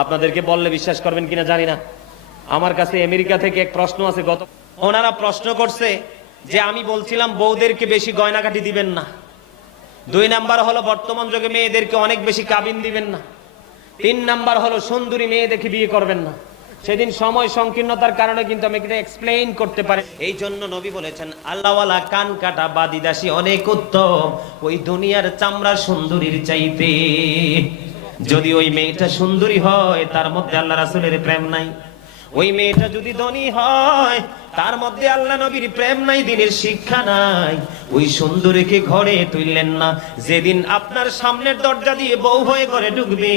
আপনাদেরকে বললে বিশ্বাস করবেন কিনা জানি না। আমার কাছে আমেরিকা থেকে এক প্রশ্ন আছে, ওনারা প্রশ্ন করছে যে আমি বলছিলাম বউদেরকে বেশি গয়নাকাটি দিবেন না। 2 নাম্বার হলো বর্তমান যুগে মেয়েদেরকে অনেক বেশি কাবিন দিবেন না। 3 নাম্বার হলো সুন্দরী মেয়ে দেখে বিয়ে করবেন না। সেদিন সময় সংকীর্ণতার কারণে কিন্তু আমি এটা এক্সপ্লেইন করতে পারি। এই জন্য নবী বলেছেন আল্লাহওয়ালা কান কাটা বাদিদাসী অনেক উত্তম ওই দুনিয়ার চামড়া সুন্দরীর চাইতে। যদি ওই মেয়েটা সুন্দরী হয় তার মধ্যে আল্লাহ রাসূলের প্রেম নাই, ওই মেয়েটা যদি ধনী হয় তার মধ্যে আল্লাহ নবীর প্রেম নাই, দ্বীনের শিক্ষা নাই, ওই সুন্দরীকে ঘরে তুললেন না। যেদিন আপনার সামনের দরজা দিয়ে বউ হয়ে ঘরে ঢুকবে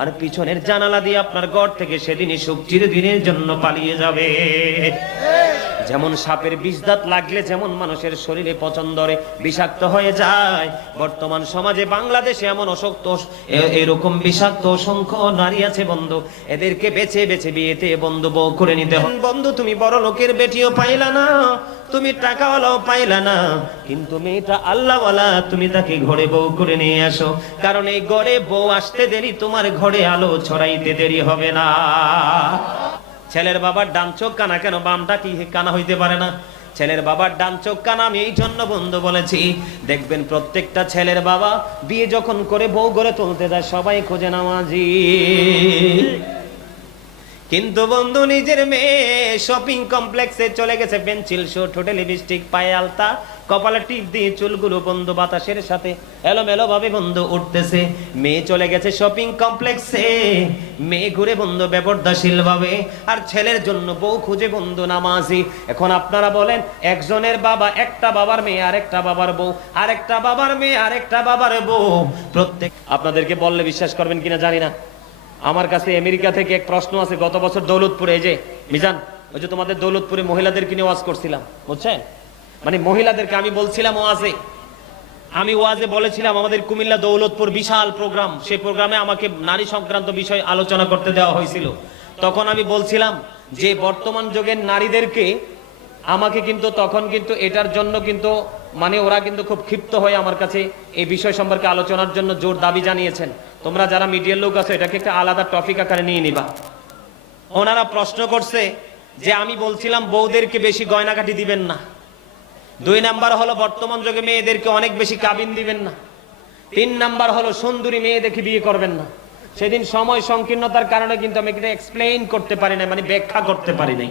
আর পিছনের জানালা দিয়ে আপনার ঘর থেকে সেদিনই সুখ চিরদিনের জন্য পালিয়ে যাবে। যেমন সাপের বিষ দাঁত লাগলে যেমন মানুষের শরীরে পচন্দরে বিষাক্ত হয়ে যায়, বর্তমান সমাজে বাংলাদেশে এমন এরকম বিষাক্ত অসংখ্য নারী আছে বন্ধু, এদেরকে বেছে বেছে বিয়েতে বন্ধু বউ করে নিতে হয়। বন্ধু তুমি বড় লোকের বেটিও পাইলা না, তুমি টাকাওয়ালাও পাইলা না, কিন্তু মেয়েটা আল্লাহওয়ালা, তুমি তাকে ঘরে বউ করে নিয়ে আসো। কারণ এই ঘরে বউ আসতে দেরি, তোমার ঘরে আলো ছড়াইতে দেরি হবে না। ছেলের বাবার ডান চোখ কানা কেন, বামটা কি কানা হইতে পারে না? ছেলের বাবার ডান চোখ কানা আমি এই জন্য বন্ধু বলেছি, দেখবেন প্রত্যেকটা ছেলের বাবা বিয়ে যখন করে বউ ঘরে তুলতে যায় সবাই খোঁজে নামাজি, কিন্তু বন্ধু নিজের মেয়ে শপিং কমপ্লেক্সে চলে গেছে, পেন্সিল শো, ঠোঁটে লিপস্টিক, পায়ে আলতা, কপালে টিপ দিয়ে চুলগুলো বন্ধু বাতাসের সাথে এলোমেলো ভাবে বন্ধু উঠতেছে। মেয়ে চলে গেছে শপিং কমপ্লেক্সে, মেয়ে ঘুরে বন্ধু বেপরদাশীল ভাবে, আর ছেলের জন্য বউ খুঁজে বন্ধু নামাজি। এখন আপনারা বলেন, একজনের বাবা, একটা বাবার মেয়ে আর একটা বাবার বউ, আর একটা বাবার মেয়ে আর একটা বাবার বউ, প্রত্যেক আপনাদেরকে বললে বিশ্বাস করবেন কিনা জানি না। আমার কাছে আমেরিকা থেকে এক প্রশ্ন আছে, গত বছর দৌলতপুরে, এই যে মিজান, ওই যে তোমাদের দৌলতপুরে মহিলাদেরকে নিয়ে ওয়াজ করছিলাম, বুঝছেন, মানে মহিলাদেরকে আমি বলছিলাম ওয়াজে বলেছিলাম আমাদের কুমিল্লা দৌলতপুর বিশাল প্রোগ্রাম, সেই প্রোগ্রামে আমাকে নারী সংক্রান্ত বিষয় আলোচনা করতে দেওয়া হয়েছিল। তখন আমি বলছিলাম যে বর্তমান যুগের নারীদেরকে আমাকে কিন্তু তখন কিন্তু এটার জন্য কিন্তু মানে ওরা কিন্তু খুব ক্ষিপ্ত হয়ে আমার কাছে এই বিষয় সম্পর্কে আলোচনার জন্য জোর দাবি জানিয়েছেন। তোমরা যারা মিডিয়ার লোক আছো এটাকে একটা আলাদা টপিক আকারে নিয়ে নিবা। ওনারা প্রশ্ন করছে যে আমি বলছিলাম বউদেরকে বেশি গয়নাকাটি দিবেন না। 2 নাম্বার হলো বর্তমান যুগে মেয়েদেরকে অনেক বেশি কাবিন দিবেন না। 3 নাম্বার হলো সুন্দরী মেয়ে দেখে বিয়ে করবেন না। সেদিন সময় সংকীর্ণতার কারণে কিন্তু আমি এটা এক্সপ্লেইন করতে পারি নাই, মানে ব্যাখ্যা করতে পারি নাই।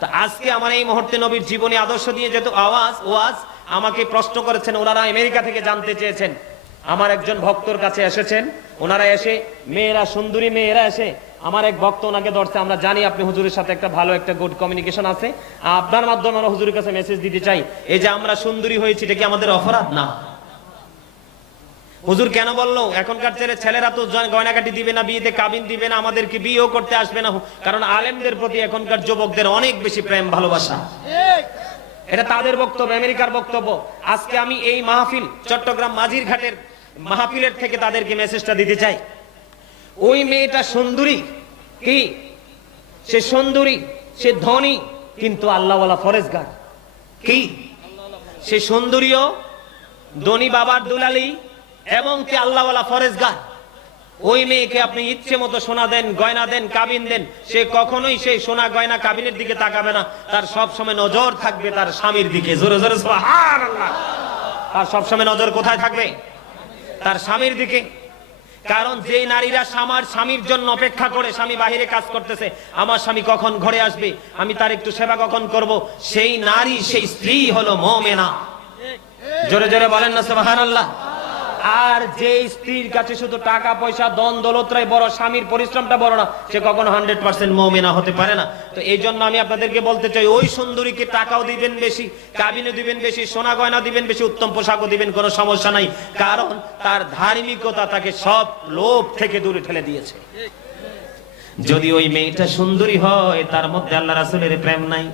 তা আজকে আমার এই মুহূর্তে নবীর জীবনী আদর্শ দিয়ে যেহেতু ওয়াজ আমাকে প্রশ্ন করেছেন, ওনারা আমেরিকা থেকে জানতে চেয়েছেন, আমার একজন ভক্তর কাছে এসেছেন, ওনারা এসে মেয়েরা, সুন্দরী মেয়েরা এসে আমার এক ভক্ত ওনাকে ধরছে, আমরা জানি আপনি হুজুরের সাথে একটা ভালো একটা গুড কমিউনিকেশন আছে, আপনার মাধ্যমে আমরা হুজুরের কাছে মেসেজ দিতে চাই, এই যে আমরা সুন্দরী হয়েছি এটা কি আমাদের অপরাধ না? হুজুর কেন বললো এখনকার ছেলেরা তো গয়নাকাটি দিবে না, বিয়েতে কাবিন দিবে না, আমাদেরকে বিয়েও করতে আসবে না, কারণ আলেমদের প্রতি এখনকার যুবকদের অনেক বেশি প্রেম ভালোবাসা। এটা তাদের বক্তব্য, আমেরিকার বক্তব্য। আজকে আমি এই মাহফিল চট্টগ্রাম মাঝির ঘাটের মাহফিলের থেকে তাদেরকে মেসেজটা দিতে চাই। ওই মেয়েটা সুন্দরী কি, সে সুন্দরী, সে ধনী, কিন্তু আল্লাহওয়ালা ফরেজগার কি, সে সুন্দরীও ধনী বাবার দুলালি এবং কি আল্লাহওয়ালা ফরেজগার। ওই মেয়েকে আপনি ইচ্ছে মতো সোনা দেন, গয়না দেন, কাবিন দেন, সে কখনোই সেই সোনা গয়না কাবিনের দিকে তাকাবে না, তার সব সময় নজর থাকবে তার স্বামীর দিকে। জোরে জোরে সুবহানাল্লাহ। তার সব সময় নজর কোথায় থাকবে? তার স্বামীর দিকে। কারণ যে নারীরা স্বামীর জন্য অপেক্ষা করে, স্বামী বাহিরে কাজ করতেছে, আমার স্বামী কখন ঘরে আসবে, আমি তার একটু সেবা কখন করব, সেই নারী, সেই স্ত্রী হলো মুমিনা। জোরে জোরে বলেন না সুবহানাল্লাহ। আর যে স্ত্রীর কাছে শুধু টাকা পয়সা ধন দৌলতরাই বড়, স্বামীর পরিশ্রমটা বড় না, সে কখনো 100% মুমিনা হতে পারে না। তো এই জন্য আমি আপনাদেরকে বলতে চাই, ওই সুন্দরীকে টাকাও দিবেন বেশি, কাবিনও দিবেন বেশি, সোনা গয়না দিবেন বেশি, উত্তম পোশাকও দিবেন, কোনো সমস্যা নাই, কারণ তার ধার্মিকতা তাকে সব লোভ থেকে দূরে ঠেলে দিয়েছে। যদি ওই মেয়েটা সুন্দরী হয় তার মধ্যে আল্লাহ রাসূলের প্রেম নাই,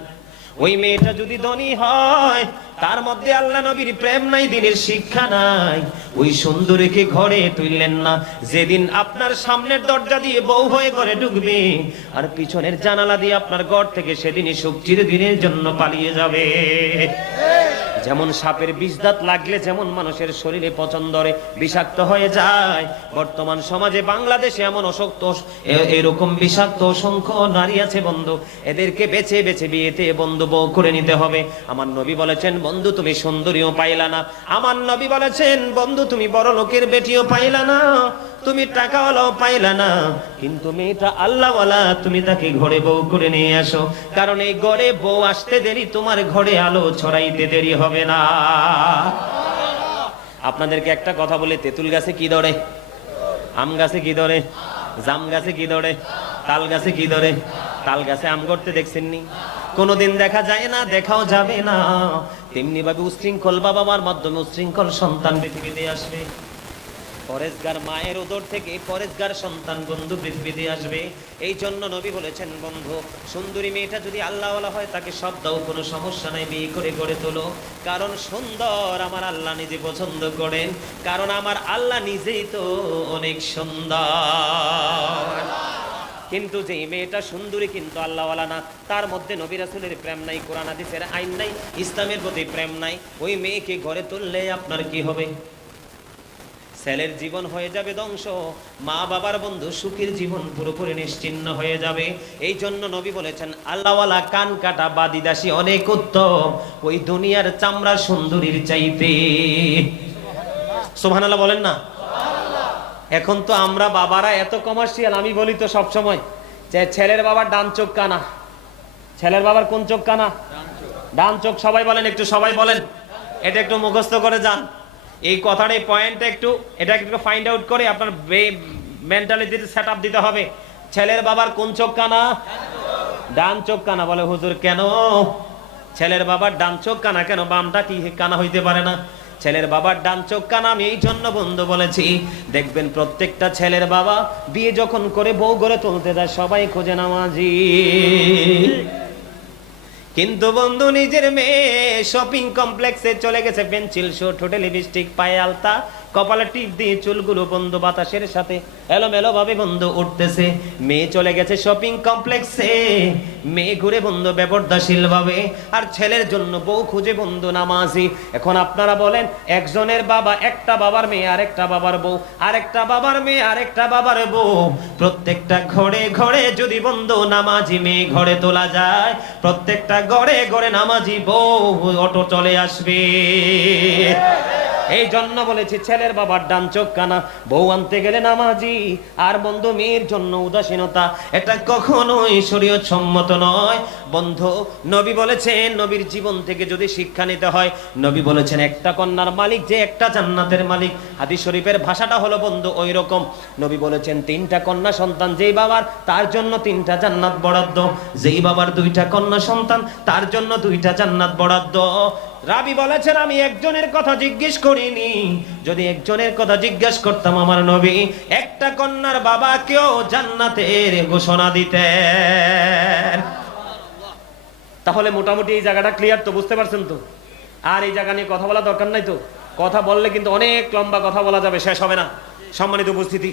ওই মেয়েটা যদি ধনী হয় তার মধ্যে আল্লাহ নবীর প্রেম নাই, দ্বীনের শিক্ষা নাই, ওই সুন্দরীকে ঘরে তুললেন না। যেদিন আপনার সামনের দরজা দিয়ে বউ হয়ে ঘরে ঢুকবে আর পিছনের জানালা দিয়ে আপনার ঘর থেকে সেদিনই সুখ চিরদিনের জন্য পালিয়ে যাবে। যেমন সাপের বিষ দাঁত লাগলে যেমন মানুষের শরীরে পচন্দরে বিষাক্ত হয়ে যায়, বর্তমান সমাজে বাংলাদেশে এমন এরকম বিষাক্ত অসংখ্য নারী আছে বন্ধু, এদেরকে বেছে বেছে বিয়েতে বন্ধু বউ করে নিতে হবে। আমার নবী বলেছেন বন্ধু তুমি সুন্দরীও পাইলা না, আমার নবী বলেছেন বন্ধু তুমি বড় লোকের বেটিও পাইলা না, তুমি টাকাওয়ালাও পাইলা না, কিন্তু মেয়েটা আল্লাহওয়ালা, তুমি তাকে ঘরে বউ করে নিয়ে আসো, কারণ এই ঘরে বউ আসতে দেরি তোমার ঘরে আলো ছড়াইতে দেরি হবে না। আপনাদেরকে একটা কথা বলে, তেঁতুল গাছে কি ধরে, আম গাছে কি ধরে, জাম গাছে কি ধরে, তাল গাছে কি ধরে? তাল গাছে আম করতে দেখছেননি? কোনোদিন দেখা যায় না, দেখাও যাবে না। তেমনি ভাবে উশৃঙ্খল বাবা মার মাধ্যমে উশৃঙ্খল সন্তান পৃথিবীতে আসবে। পরেশগার মায়ের উদর থেকে পরেশগার সন্তান বন্ধু পৃথিবীতে আসবে। এই জন্য নবী বলেছেন বন্ধু সুন্দরী মেয়েটা যদি আল্লাহওয়ালা হয় তাকে সব দাও, কোনো সমস্যা নাই, বিয়ে করে গড়ে তোলো, কারণ সুন্দর আমার আল্লাহ নিজে পছন্দ করেন, কারণ আমার আল্লাহ নিজেই তো অনেক সুন্দর। কিন্তু যে মেয়েটা সুন্দরী কিন্তু আল্লাহওয়ালা না, তার মধ্যে নবী রাসূলের প্রেম নাই, কোরআন হাদিসের আইন নাই, ইসলামের প্রতি প্রেম নাই, ওই মেয়েকে ঘরে তুললে আপনার কি হবে? ছেলের জীবন হয়ে যাবে ধ্বংস, মা বাবার বন্ধু সুখের জীবন পুরোপুরি নিশ্চিহ্ন হয়ে যাবে। এই জন্য নবী বলেছেন আল্লাহওয়ালা কান কাটা বাদিদাসী অনেক উত্তম ওই দুনিয়ার চামড়া সুন্দরীর চাইতে। সুবহানাল্লাহ বলেন না? এখন তো আমরা বাবারা এত কমার্শিয়াল, আমি বলি তো সব সময় যে ছেলের বাবার ডান চোখ কানা। ছেলের বাবার কোন চোখ কানা? ডান চোখ। সবাই বলেন, একটু সবাই বলেন, এটা একটু মুখস্থ করে যান। এই কথার এই পয়েন্টটা এটা একটু ফাইন্ড আউট করে আপনার মেন্টালিটিতে সেট আপ দিতে হবে। ছেলের বাবার কোন চোখ কানা? ডান চোখ কানা। বলে হুজুর কেন? ছেলের বাবার ডান চোখ কানা কেন? বামটা কি কানা হইতে পারে না? ছেলের বাবার ডান চোখ কানা আমি এই জন্য বন্ধু বলেছি, দেখবেন প্রত্যেকটা ছেলের বাবা বিয়ে যখন করে বউ গড়ে তুলতে দেয় সবাই খোঁজে নামাজি, কিন্তু বন্ধু নিজের মেয়ে শপিং কমপ্লেক্সে চলে গেছে, পেন্সিল শো, ঠোঁটে লিপস্টিক, পায়ে আলতা, কপালে টিপ দিয়ে চুলগুলো বন্ধু বাতাসের সাথে এলোমেলো ভাবে বন্ধু উঠতেছে। মেয়ে চলে গেছে শপিং কমপ্লেক্সে, মেয়ে ঘুরে বন্ধু বেপরদাশীল ভাবে, আর ছেলের জন্য বউ খুঁজে বন্ধু নামাজি। এখন আপনারা বলেন, একজনের বাবা, একটা বাবার মেয়ে আরেকটা বাবার বউ, আরেকটা বাবার মেয়ে আরেকটা বাবার বউ, প্রত্যেকটা ঘরে ঘরে যদি বন্ধু নামাজি মেয়ে ঘরে তোলা যায়, প্রত্যেকটা ঘরে ঘরে নামাজি বউ অটো চলে আসবে। এই জন্য বলেছি ছেলের বাবার ডান চোখ কানা, বউ আনতে গেলে নামাজি, আর বন্ধু মেয়ের জন্য উদাসীনতা, এটা কখনোই শরীয়ত সম্মত নয়। বন্ধু নবী বলেছেন, নবীর জীবন থেকে যদি শিক্ষা নিতে হয়, নবী বলেছেন একটা কন্যার মালিক যে একটা জান্নাতের মালিক। হাদিস শরীফের ভাষাটা হলো বন্ধু ওই রকম। নবী বলেছেন তিনটা কন্যা সন্তান যেই বাবার, তার জন্য তিনটা জান্নাত বরাদ্দ, যেই বাবার দুইটা কন্যা সন্তান তার জন্য দুইটা জান্নাত বরাদ্দ। রাবি বলেছেন আমি একজনের কথা জিজ্ঞেস করিনি, যদি একজনের কথা জিজ্ঞেস করতাম আমার নবী একটা কন্যার বাবাকেও জান্নাতের ঘোষণা দিতেন। তাহলে মোটামুটি এই জায়গাটা ক্লিয়ার তো, বুঝতে পারছেন তো? আর এই জায়গা নিয়ে কথা বলা দরকার নাই তো, কথা বললে কিন্তু অনেক লম্বা কথা বলা যাবে, শেষ হবে না। সম্মানিত উপস্থিতি,